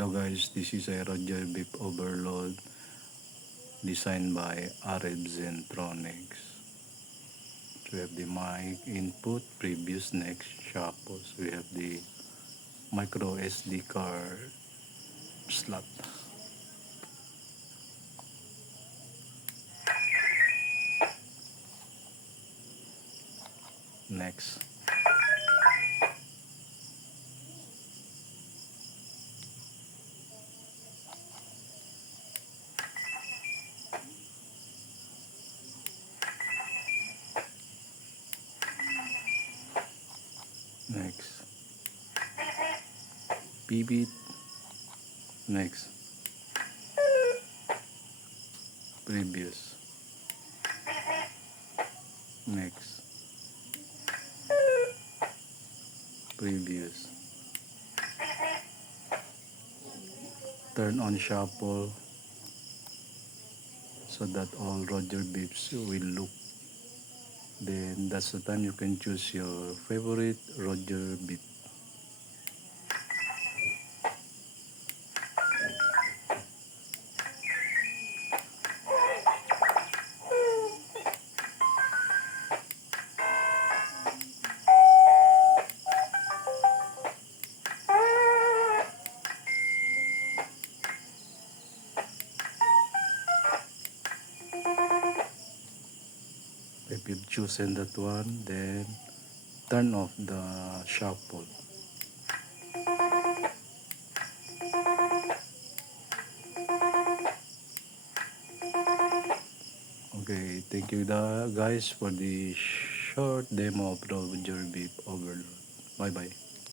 Hello guys, this is a Roger Beep Overload designed by Areb Zentronics. So we have the mic input, previous, next, shuffles. We have the micro SD card slot. Next. Next. Beep. Next. Previous. Next. Previous. Turn on shuffle so that all Roger beeps will look. Then that's the time you can choose your favorite Roger beep. If you've chosen that one, then turn off the shuffle. Okay, thank you guys for the short demo of Roger Beep Overload. Bye bye.